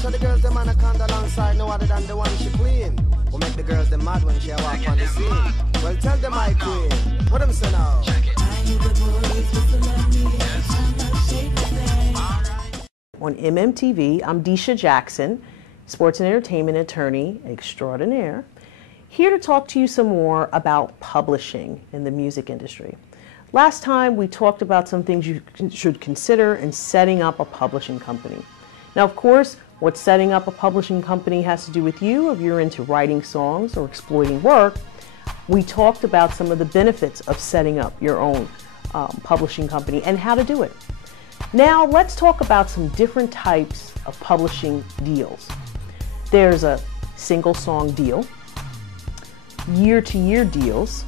So the girls, them anaconda alongside no other than the one she queen. Who make the girls them mad when she walk on the scene. Well, tell them my queen. What them say now? On MMTV, I'm Desha Jackson, sports and entertainment attorney extraordinaire, here to talk to you some more about publishing in the music industry. Last time we talked about some things you should consider in setting up a publishing company. Now, of course, what setting up a publishing company has to do with you if you're into writing songs or exploiting work. We talked about some of the benefits of setting up your own publishing company and how to do it. Now let's talk about some different types of publishing deals. There's a single song deal, year-to-year deals,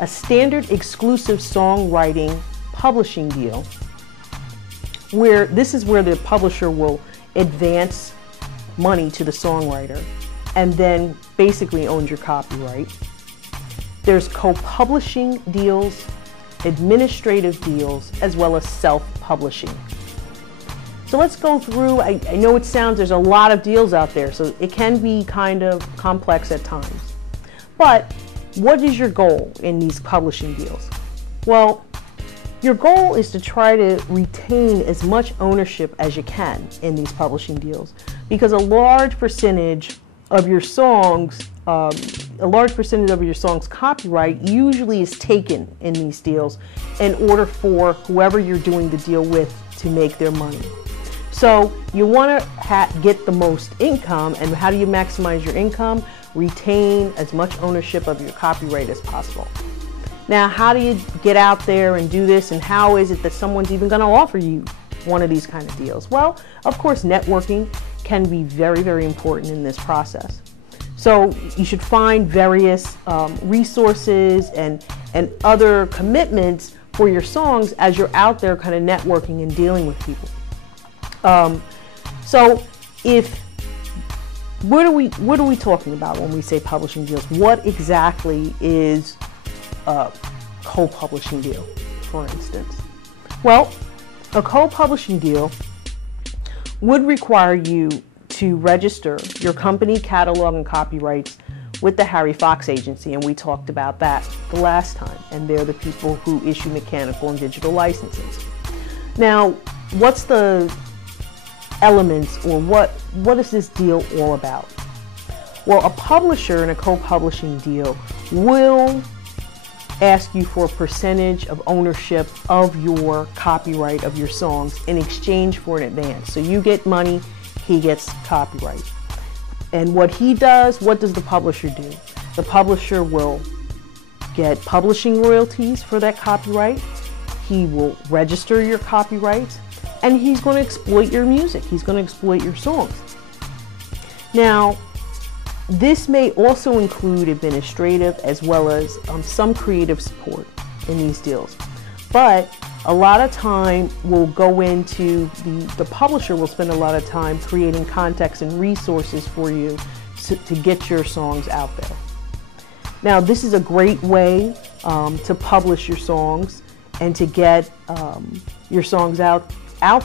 a standard exclusive songwriting publishing deal, where this is where the publisher will advance money to the songwriter and then basically owns your copyright. There's co-publishing deals, administrative deals, as well as self-publishing. So let's go through. I know there's a lot of deals out there, so it can be kind of complex at times. But what is your goal in these publishing deals? Well, your goal is to try to retain as much ownership as you can in these publishing deals, because a large percentage of your songs, copyright usually is taken in these deals in order for whoever you're doing the deal with to make their money. So you want to get the most income, and how do you maximize your income? Retain as much ownership of your copyright as possible. Now, how do you get out there and do this, and how is it that someone's even going to offer you one of these kind of deals? Well, of course, networking can be very, very important in this process. So you should find various resources and other commitments for your songs as you're out there kind of networking and dealing with people. What are we talking about when we say publishing deals? What exactly is a co-publishing deal, for instance? Well, a co-publishing deal would require you to register your company catalog and copyrights with the Harry Fox Agency, and we talked about that the last time, and they're the people who issue mechanical and digital licenses. Now, what's the elements, or what is this deal all about? Well, a publisher in a co-publishing deal will ask you for a percentage of ownership of your copyright of your songs in exchange for an advance. So you get money, he gets copyright. And what does the publisher do? The publisher will get publishing royalties for that copyright. He will register your copyrights, and he's going to exploit your music. He's going to exploit your songs. Now, this may also include administrative as well as some creative support in these deals. But a lot of time will go into the publisher will spend a lot of time creating context and resources for you to get your songs out there. Now, this is a great way to publish your songs and to get your songs out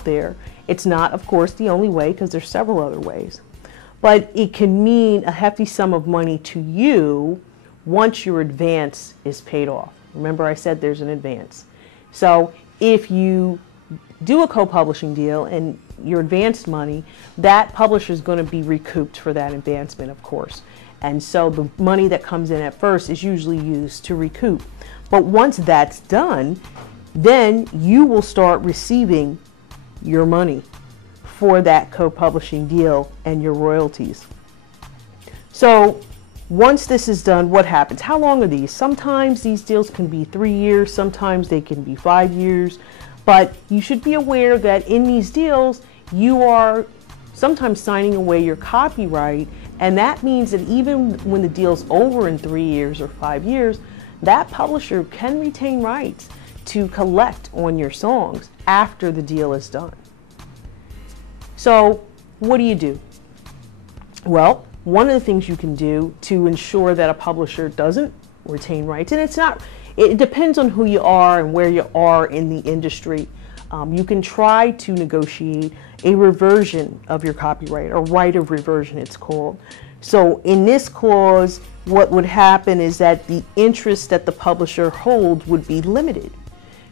there. It's not, of course, the only way, because there's several other ways. But it can mean a hefty sum of money to you once your advance is paid off. Remember, I said there's an advance. So if you do a co-publishing deal and your advanced money, that publisher is going to be recouped for that advancement, of course. And so the money that comes in at first is usually used to recoup. But once that's done, then you will start receiving your money for that co-publishing deal and your royalties. So once this is done, what happens? How long are these? Sometimes these deals can be 3 years, sometimes they can be 5 years, but you should be aware that in these deals, you are sometimes signing away your copyright, and that means that even when the deal's over in 3 years or 5 years, that publisher can retain rights to collect on your songs after the deal is done. So what do you do? Well, one of the things you can do to ensure that a publisher doesn't retain rights, and it depends on who you are and where you are in the industry. You can try to negotiate a reversion of your copyright, or right of reversion it's called. So in this clause, what would happen is that the interest that the publisher holds would be limited.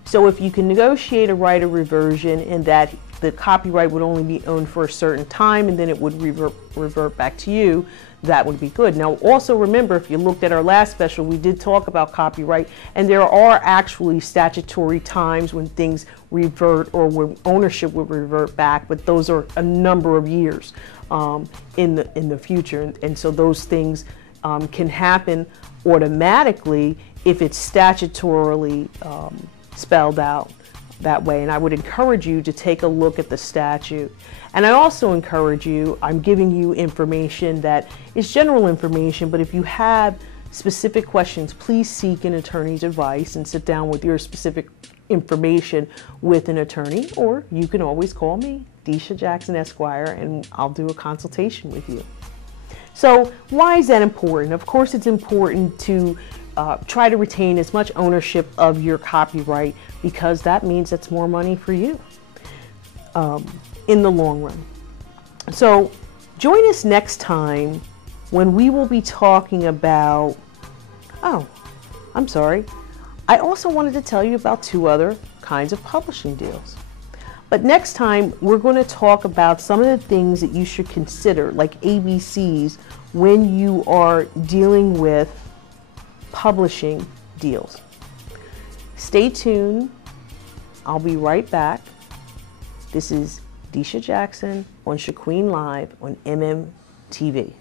So if you can negotiate a right of reversion and that the copyright would only be owned for a certain time and then it would revert back to you, that would be good. Now also remember, if you looked at our last special, we did talk about copyright, and there are actually statutory times when things revert or when ownership would revert back, but those are a number of years in the future, and so those things can happen automatically if it's statutorily spelled out that way. And I would encourage you to take a look at the statute. And I also encourage you, I'm giving you information that is general information, but if you have specific questions, please seek an attorney's advice and sit down with your specific information with an attorney, or you can always call me, Desha Jackson Esquire, and I'll do a consultation with you. So why is that important? Of course it's important to try to retain as much ownership of your copyright, because that means that's more money for you in the long run. So join us next time when we will be talking about, I also wanted to tell you about two other kinds of publishing deals. But next time we're going to talk about some of the things that you should consider, like ABCs, when you are dealing with publishing deals. Stay tuned. I'll be right back. This is Desha Jackson on Shaqueen Live on MMTV.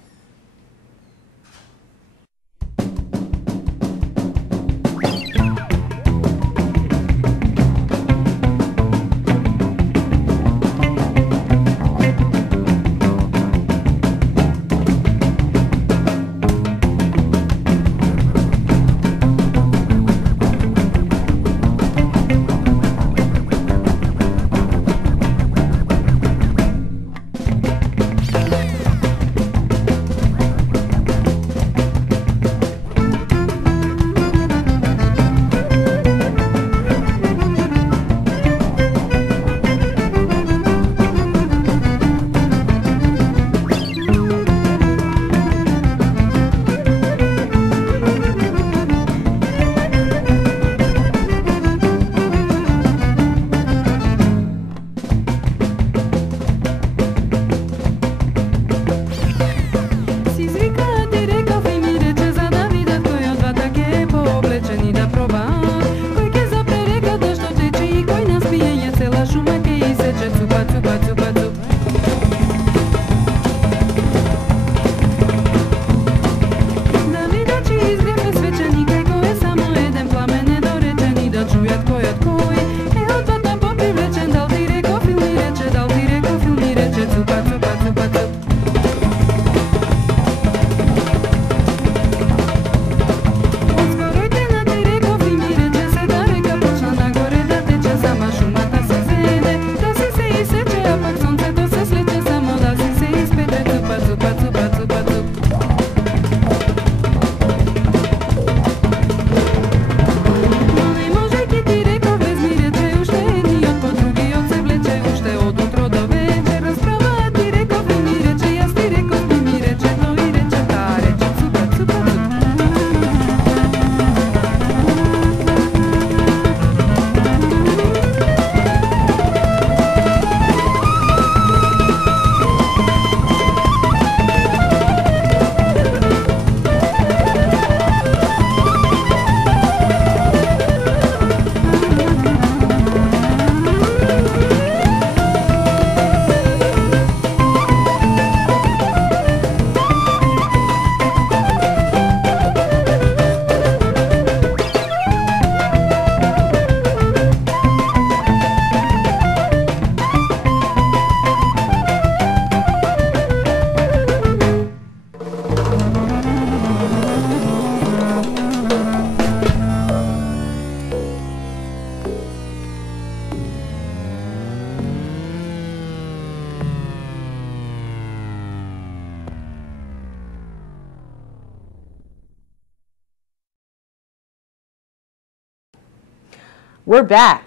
We're back.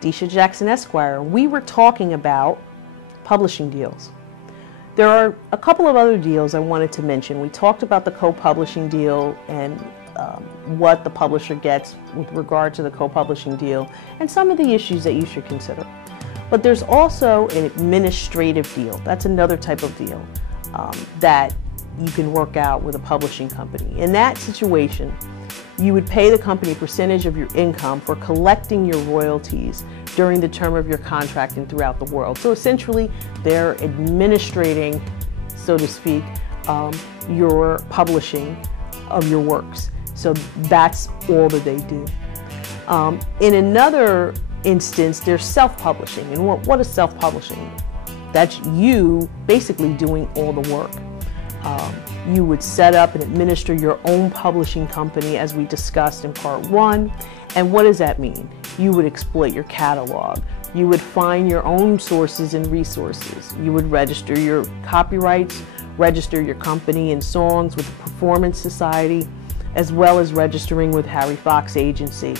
Desha Jackson, Esquire. We were talking about publishing deals. There are a couple of other deals I wanted to mention. We talked about the co-publishing deal and what the publisher gets with regard to the co-publishing deal and some of the issues that you should consider. But there's also an administrative deal. That's another type of deal that you can work out with a publishing company. In that situation, you would pay the company a percentage of your income for collecting your royalties during the term of your contract and throughout the world. So essentially, they're administrating, so to speak, your publishing of your works. So that's all that they do. In another instance, there's self-publishing. And what is self-publishing? That's you basically doing all the work. You would set up and administer your own publishing company, as we discussed in part 1. And what does that mean? You would exploit your catalog. You would find your own sources and resources. You would register your copyrights, register your company and songs with the Performance Society, as well as registering with Harry Fox Agency.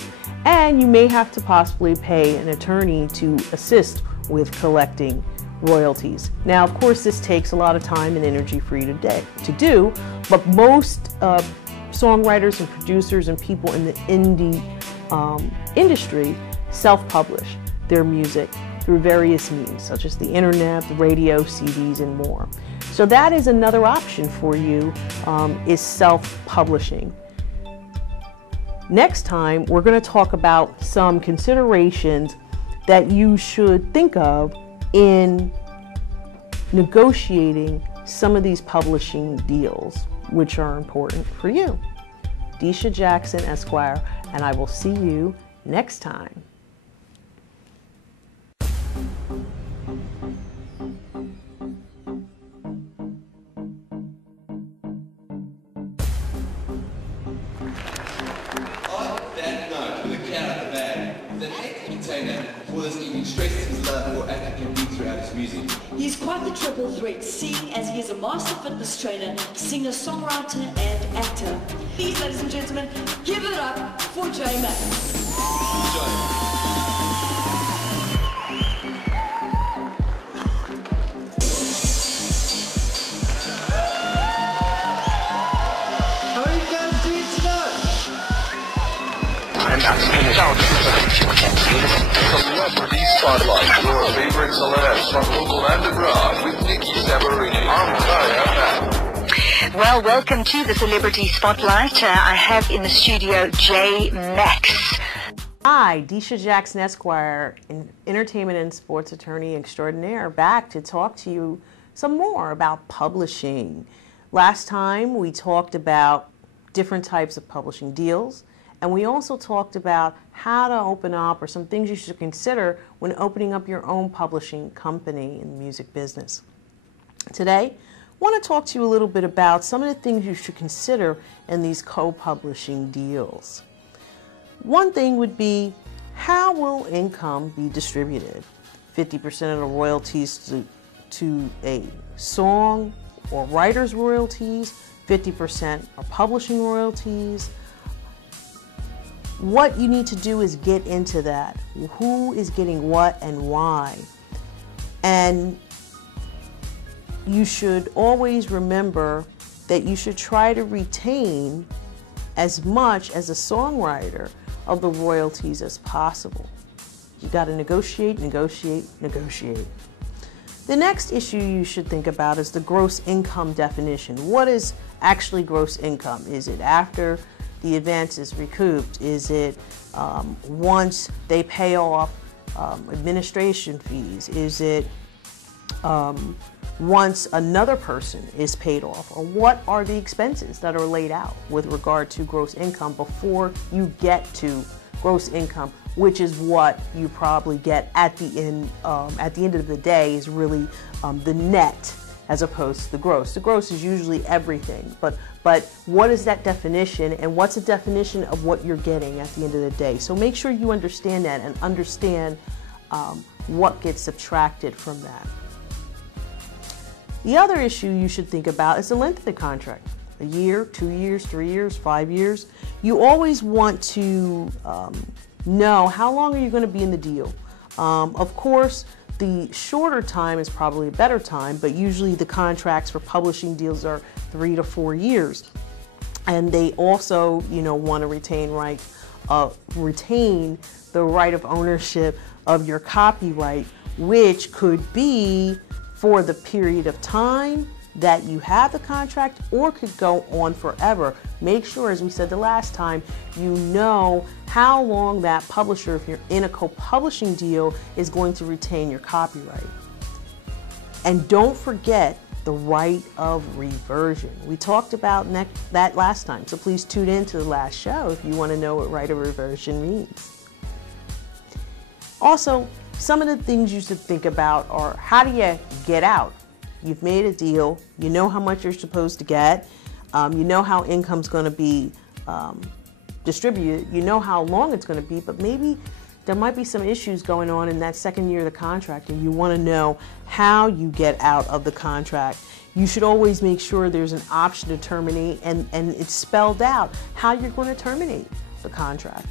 And you may have to possibly pay an attorney to assist with collecting royalties. Now, of course, this takes a lot of time and energy for you to do, but most songwriters and producers and people in the indie industry self-publish their music through various means, such as the internet, the radio, CDs, and more. So that is another option for you, is self-publishing. Next time, we're going to talk about some considerations that you should think of in negotiating some of these publishing deals, which are important for you. Desha Jackson, Esquire, and I will see you next time. He's quite the triple threat, seeing as he is a master fitness trainer, singer, songwriter, and actor. Please, ladies and gentlemen, give it up for JMAXX. Celebrity Spotlight, your favorite celebs from local and abroad with Nikki Sabarini on JMAXX. Well, welcome to the Celebrity Spotlight. I have in the studio JMAXX. Hi, Desha Jackson, Esquire, an entertainment and sports attorney extraordinaire, back to talk to you some more about publishing. Last time we talked about different types of publishing deals, and we also talked about how to open up, or some things you should consider when opening up your own publishing company in the music business. Today, I want to talk to you a little bit about some of the things you should consider in these co-publishing deals. One thing would be, how will income be distributed? 50% of the royalties to a song or writer's royalties, 50% are publishing royalties. What you need to do is get into that. Who is getting what and why? And you should always remember that you should try to retain as much as a songwriter of the royalties as possible. You got to negotiate, negotiate, negotiate. The next issue you should think about is the gross income definition. What is actually gross income? Is it after the advance is recouped? Is it once they pay off administration fees? Is it once another person is paid off? Or what are the expenses that are laid out with regard to gross income before you get to gross income, which is what you probably get at the end of the day, is really the net as opposed to the gross. The gross is usually everything, but what is that definition, and what's the definition of what you're getting at the end of the day? So make sure you understand that and understand what gets subtracted from that. The other issue you should think about is the length of the contract. A year, 2 years, 3 years, 5 years. You always want to know how long are you going to be in the deal. Of course, the shorter time is probably a better time, but usually the contracts for publishing deals are 3 to 4 years. And they also, want to retain the right of ownership of your copyright, which could be for the period of time that you have the contract or could go on forever. Make sure, as we said the last time, you know how long that publisher, if you're in a co-publishing deal, is going to retain your copyright. And don't forget the right of reversion. We talked about that last time, so please tune in to the last show if you want to know what right of reversion means. Also, some of the things you should think about are, how do you get out? You've made a deal, you know how much you're supposed to get, you know how income's going to be distributed, you know how long it's going to be, but maybe there might be some issues going on in that second year of the contract and you want to know how you get out of the contract. You should always make sure there's an option to terminate and it's spelled out how you're going to terminate the contract.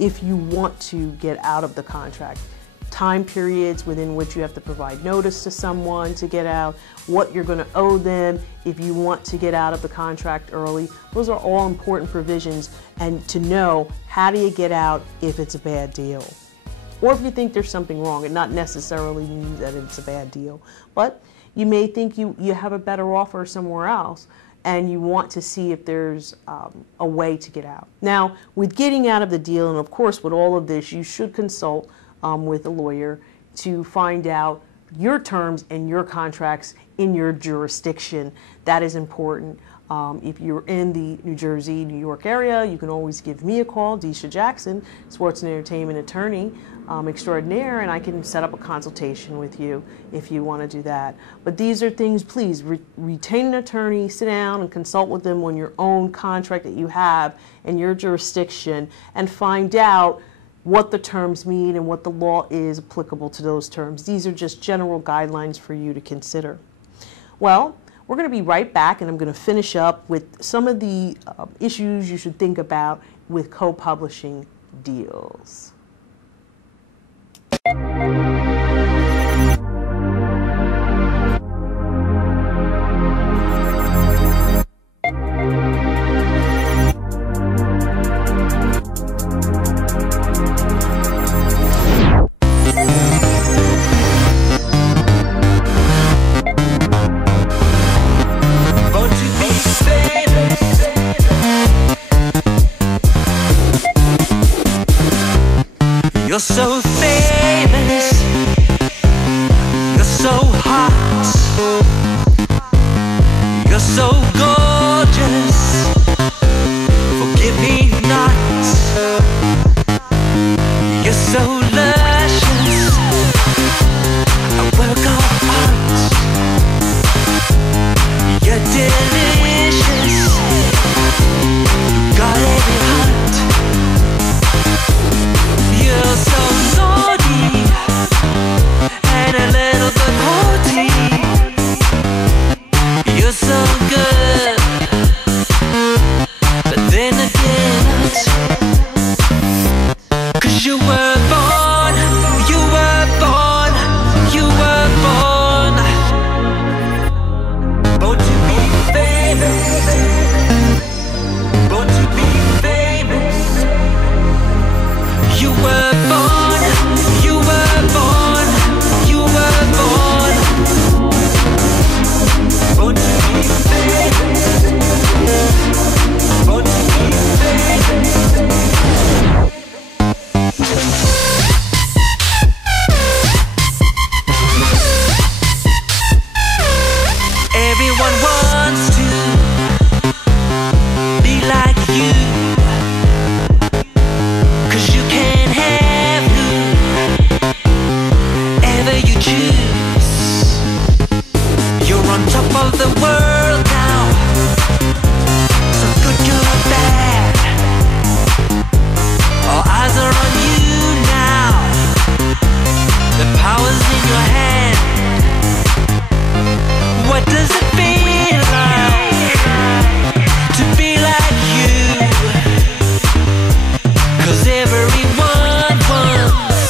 If you want to get out of the contract, time periods within which you have to provide notice to someone to get out, what you're going to owe them if you want to get out of the contract early. Those are all important provisions, and to know how do you get out if it's a bad deal. Or if you think there's something wrong, and not necessarily mean that it's a bad deal, but you may think you have a better offer somewhere else and you want to see if there's a way to get out. Now, with getting out of the deal, and of course with all of this, you should consult with a lawyer to find out your terms and your contracts in your jurisdiction. That is important. If you're in the New Jersey, New York area, you can always give me a call, Desha Jackson, sports and entertainment attorney extraordinaire, and I can set up a consultation with you if you want to do that. But these are things, please retain an attorney, sit down and consult with them on your own contract that you have in your jurisdiction and find out what the terms mean and what the law is applicable to those terms. These are just general guidelines for you to consider. Well, we're going to be right back, and I'm going to finish up with some of the issues you should think about with co-publishing deals. You're so famous, you're so hot, you're so gorgeous, forgive me not. You're so luscious, a work of art. You're delicious, you got every heart. You're so naughty and a little bit haughty. You're so good, but then again not. 'Cause you were born, you were born, you were born, born to be famous, born to be famous. You were born, you were born, you were born, born to be famous, born to be famous. Everyone wants to be like you, 'cause you can have whoever you choose. You're on top of the world now, so good, good or bad, all eyes are on you now. The power's in your hand. What does it feel like to be like you? 'Cause everyone wants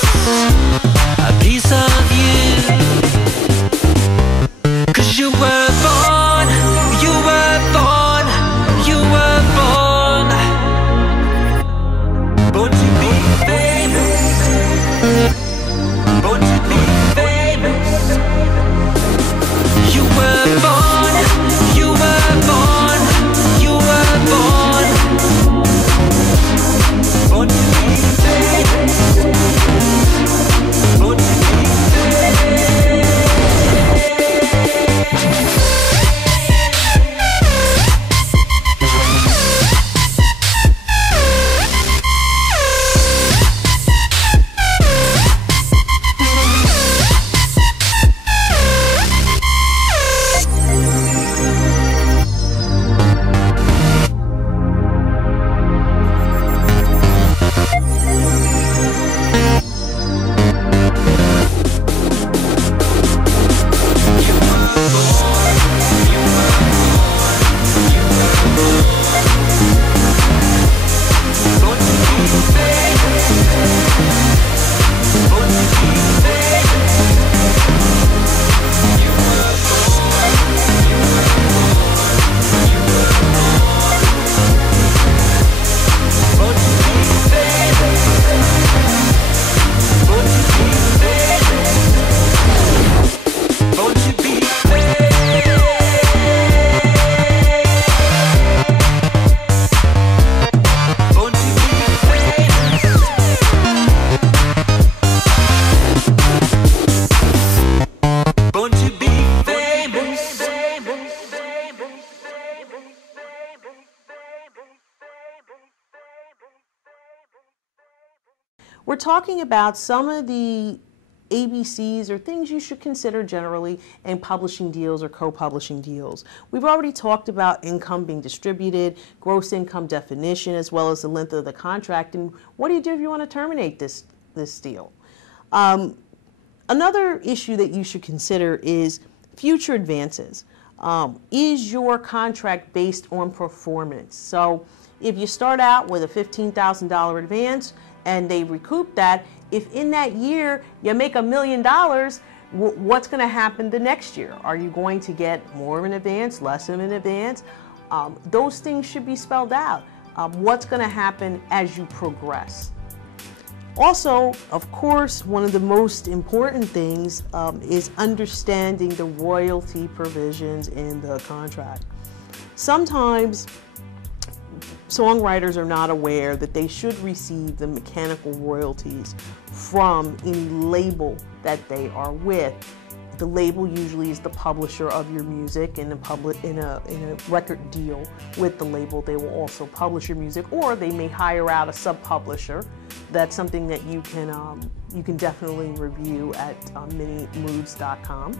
we're talking about some of the ABCs or things you should consider generally in publishing deals or co-publishing deals. We've already talked about income being distributed, gross income definition, as well as the length of the contract, and what do you do if you want to terminate this deal? Another issue that you should consider is future advances. Is your contract based on performance? So if you start out with a $15,000 advance and they recoup that, if in that year you make $1 million, what's going to happen the next year? Are you going to get more of an advance, less of an advance? Those things should be spelled out. What's going to happen as you progress? Also, of course, one of the most important things is understanding the royalty provisions in the contract. Sometimes songwriters are not aware that they should receive the mechanical royalties from any label that they are with. The label usually is the publisher of your music, and in a record deal with the label, they will also publish your music, or they may hire out a sub-publisher. That's something that you can definitely review at minimoods.com.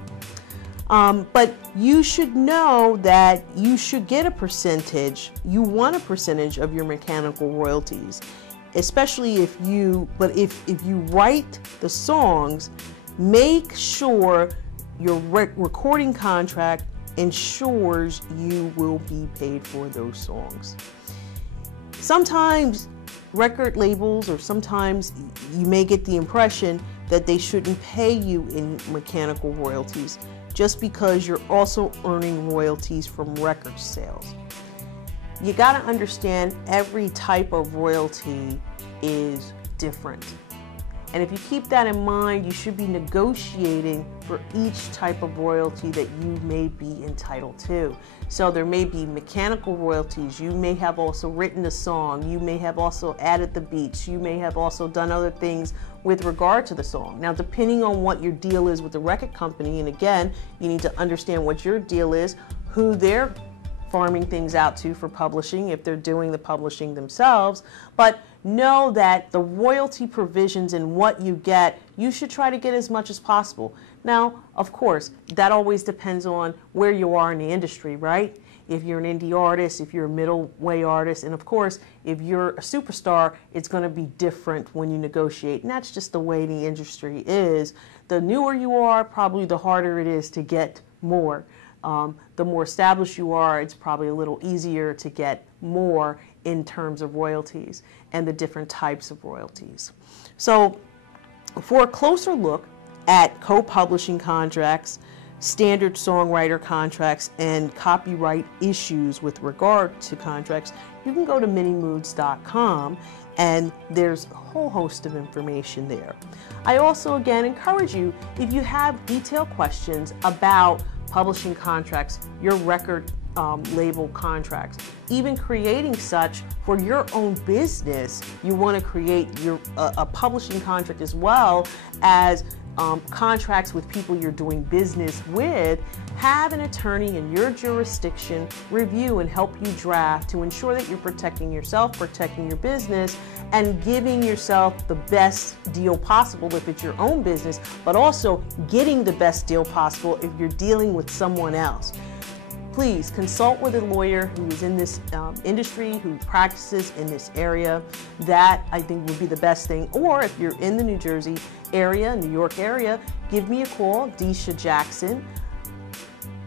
But you should know that you should get a percentage. You want a percentage of your mechanical royalties, especially if you write the songs, make sure your recording contract ensures you will be paid for those songs. Sometimes record labels, or sometimes you may get the impression that they shouldn't pay you in mechanical royalties just because you're also earning royalties from record sales. You got to understand every type of royalty is different. And if you keep that in mind, you should be negotiating for each type of royalty that you may be entitled to. So there may be mechanical royalties. You may have also written a song. You may have also added the beats. You may have also done other things with regard to the song. Now, depending on what your deal is with the record company, and again, you need to understand what your deal is, who they're farming things out to for publishing, if they're doing the publishing themselves. But know that the royalty provisions and what you get, you should try to get as much as possible. Now, of course, that always depends on where you are in the industry, right? If you're an indie artist, if you're a middle way artist, and of course, if you're a superstar, it's going to be different when you negotiate. And that's just the way the industry is. The newer you are, probably the harder it is to get more. The more established you are, it's probably a little easier to get more in terms of royalties and the different types of royalties. So for a closer look at co-publishing contracts, standard songwriter contracts, and copyright issues with regard to contracts, you can go to minimoods.com, and there's a whole host of information there. I also, again, encourage you, if you have detailed questions about publishing contracts, your record label contracts, even creating such for your own business, you want to create a publishing contract as well as contracts with people you're doing business with. Have an attorney in your jurisdiction review and help you draft to ensure that you're protecting yourself, protecting your business, and giving yourself the best deal possible if it's your own business, but also getting the best deal possible if you're dealing with someone else. Please consult with a lawyer who is in this industry, who practices in this area. That, I think, would be the best thing. Or if you're in the New Jersey area, New York area, give me a call, Desha Jackson,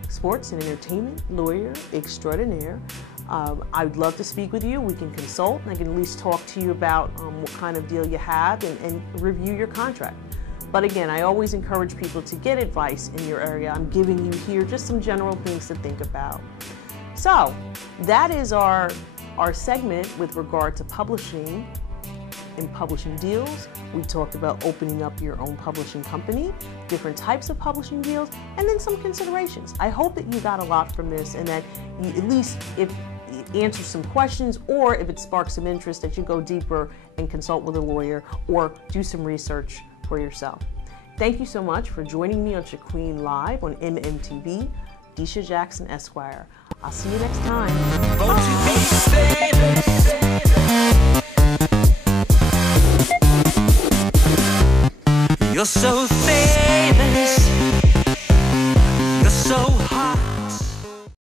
sports and entertainment lawyer extraordinaire. I'd love to speak with you. We can consult, and I can at least talk to you about what kind of deal you have and review your contract. But again, I always encourage people to get advice in your area. I'm giving you here just some general things to think about. So that is our segment with regard to publishing and publishing deals. We talked about opening up your own publishing company, different types of publishing deals, and then some considerations. I hope that you got a lot from this, and that you, at least if it answers some questions, or if it sparks some interest, that you go deeper and consult with a lawyer or do some research for yourself. Thank you so much for joining me on Shaqueen Live on MMTV. Desha Jackson, Esquire. I'll see you next time. Bye. You're so famous.